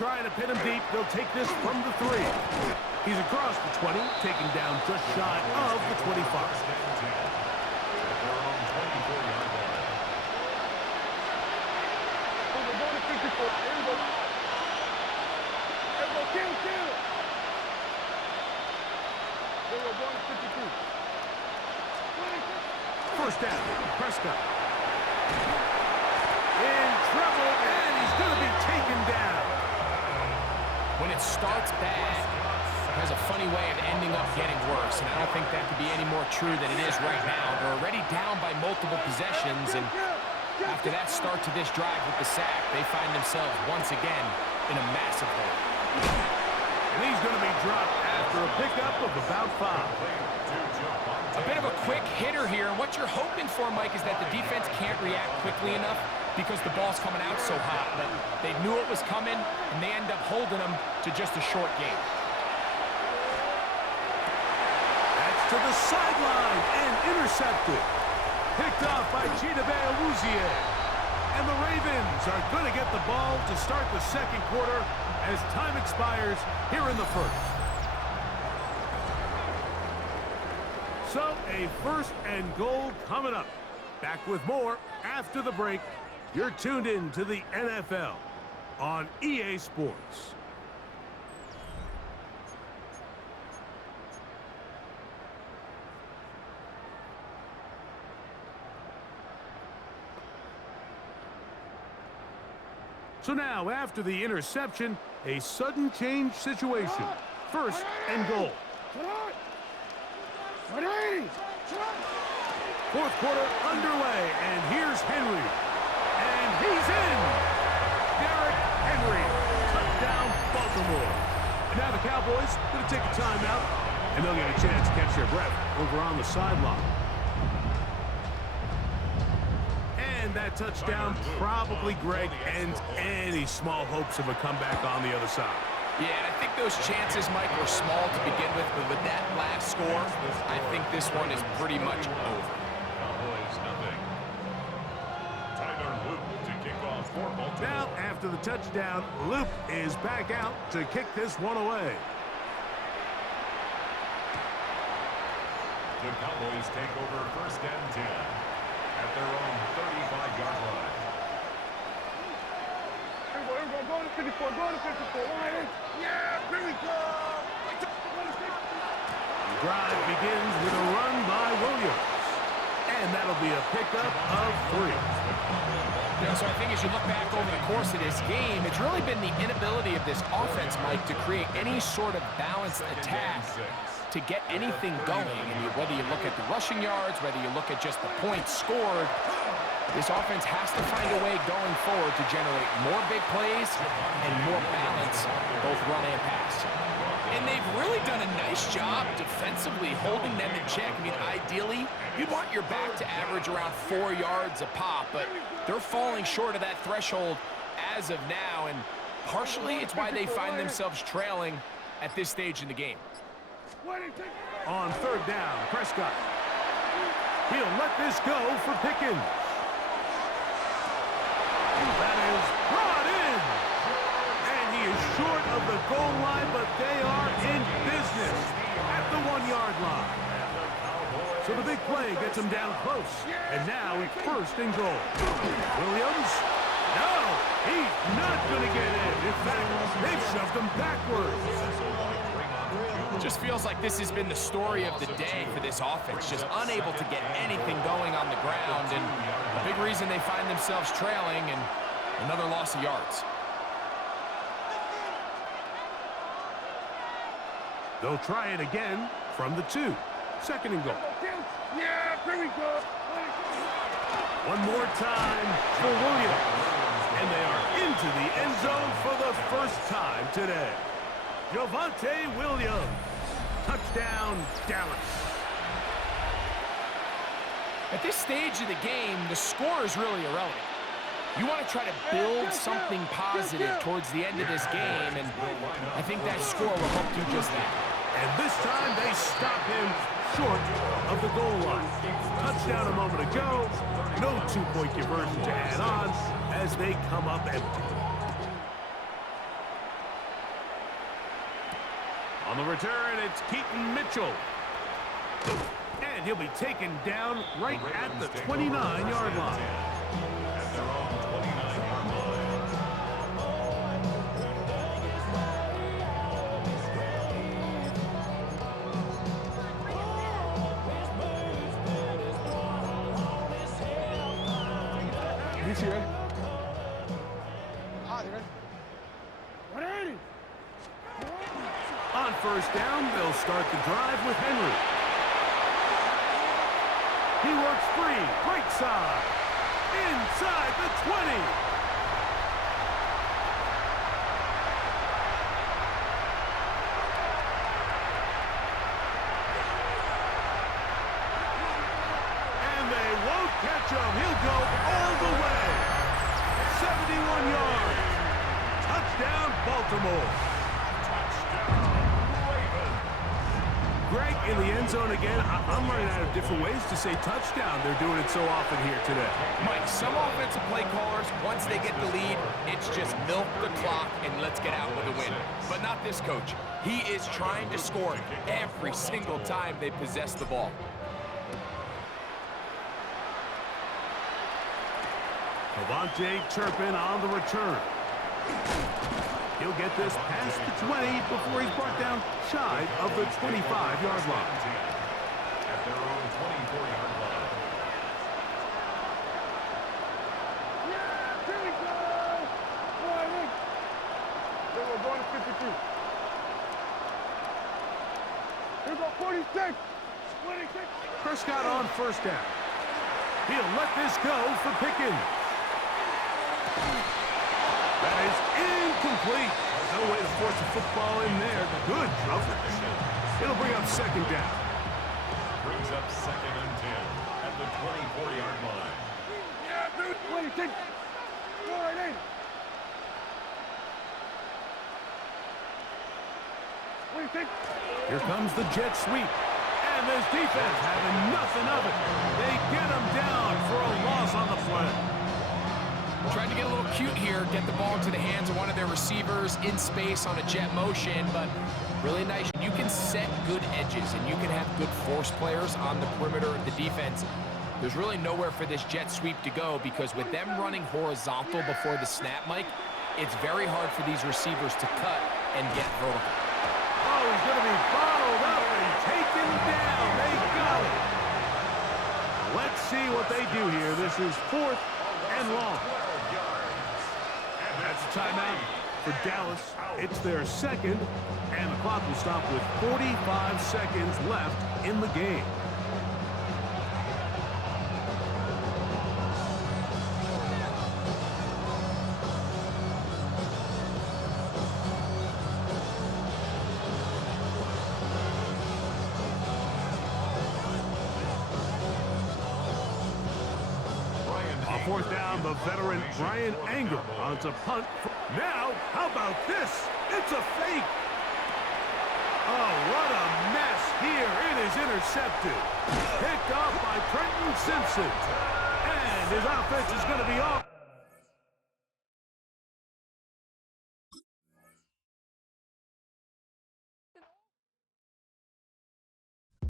trying to pin him deep. They'll take this from the 3. He's across the 20, taken down just shy of the 25. First down, Prescott. In trouble, and he's going to be taken down. When it starts bad, it has a funny way of ending up getting worse, and I don't think that could be any more true than it is right now. They're already down by multiple possessions, and after that start to this drive with the sack, they find themselves once again in a massive hole. And he's going to be dropped after a pickup of about 5. A bit of a quick hitter here, and what you're hoping for, Mike, is that the defense can't react quickly enough because the ball's coming out so hot. But they knew it was coming, and they end up holding them to just a short game. That's to the sideline and intercepted. Picked off by Chidobe Awuzie. And the Ravens are going to get the ball to start the second quarter as time expires here in the first. So, a first and goal coming up. Back with more after the break. You're tuned in to the NFL on EA Sports. So now, after the interception, a sudden change situation. First and goal. Fourth quarter underway, and here's Henry. And he's in! Derrick Henry, touchdown Baltimore. And now the Cowboys going to take a timeout, and they'll get a chance to catch their breath over on the sideline. And that touchdown probably, Greg, ends any small hopes of a comeback on the other side. Yeah, and I think those chances, Mike, were small to begin with, but with that last score, I think this one is pretty much over. Now, after the touchdown, Luke is back out to kick this one away. The Cowboys take over first and 10 at their own 35-yard line. Go to 54, go to 54. Yeah, here we go. The drive begins with a run by Williams. And that'll be a pickup of 3. Yeah, so I think as you look back over the course of this game, it's really been the inability of this offense, Mike, to create any sort of balanced attack to get anything going. And whether you look at the rushing yards, whether you look at just the points scored, this offense has to find a way going forward to generate more big plays and more balance, both run and pass. And they've really done a nice job defensively holding them in check. I mean, ideally, you'd want your back to average around 4 yards a pop, but they're falling short of that threshold as of now, and partially it's why they find themselves trailing at this stage in the game. On third down, Prescott. He'll let this go for Pickens. That is brought in. And he is short of the goal line, but they are in business at the 1-yard line. So the big play gets him down close. And now it's first and goal. Williams? No, he's not going to get in. In fact, they've shoved him backwards. It just feels like this has been the story of the day for this offense, just unable to get anything going on the ground, and a big reason they find themselves trailing and another loss of yards. They'll try it again from the 2. Second and goal. Yeah, here we go. One more time for Williams. And they are into the end zone for the first time today. Javonte Williams. Touchdown, Dallas. At this stage of the game, the score is really irrelevant. You want to try to build something positive towards the end of this game, and I think that score will help do just that. And this time they stop him short of the goal line. Touchdown a moment ago. No 2-point conversion to add on as they come up empty. On the return, it's Keaton Mitchell. And he'll be taken down right at the 29-yard line. At their own 29-yard line. He's here. Ah, they're ready. 180. On first down, they'll start the drive with Henry. He works free, right side, inside the 20. And they won't catch him. He'll go all the way. 71 yards. Touchdown, Baltimore. Greg in the end zone again. I'm running out of different ways to say touchdown. They're doing it so often here today. Mike, some offensive play callers, once they get the lead, it's just milk the clock and let's get out with a win. But not this coach. He is trying to score every single time they possess the ball. Devontae Turpin on the return. He'll get this past the 20 before he's brought down shy of the 25-yard line. At their own 24-yard line. Yeah, here we go. Boy, look. Then we're going to 52. Here we go, 46. 26. Prescott on first down. He'll let this go for Pickens. That is incomplete. No way to force a football in there. Good coverage. It'll bring up second down. Brings up 2nd and 10 at the 24-yard line. Yeah, dude. 26. 48. 26. Here comes the jet sweep. And this defense having nothing of it. They get him down for a loss on the play. Trying to get a little cute here, get the ball into the hands of one of their receivers in space on a jet motion, but really nice. You can set good edges, and you can have good force players on the perimeter of the defense. There's really nowhere for this jet sweep to go because with them running horizontal before the snap, Mike, it's very hard for these receivers to cut and get vertical. Oh, he's going to be bottled up and taken down. They got it. Let's see what they do here. This is 4th and long. That's a timeout for Dallas. It's their second, and the clock will stop with 45 seconds left in the game. Fourth down, the veteran Brian Anger on a punt. Now, how about this? It's a fake. Oh, what a mess here. It is intercepted. Picked off by Trenton Simpson. And his offense is going to be off.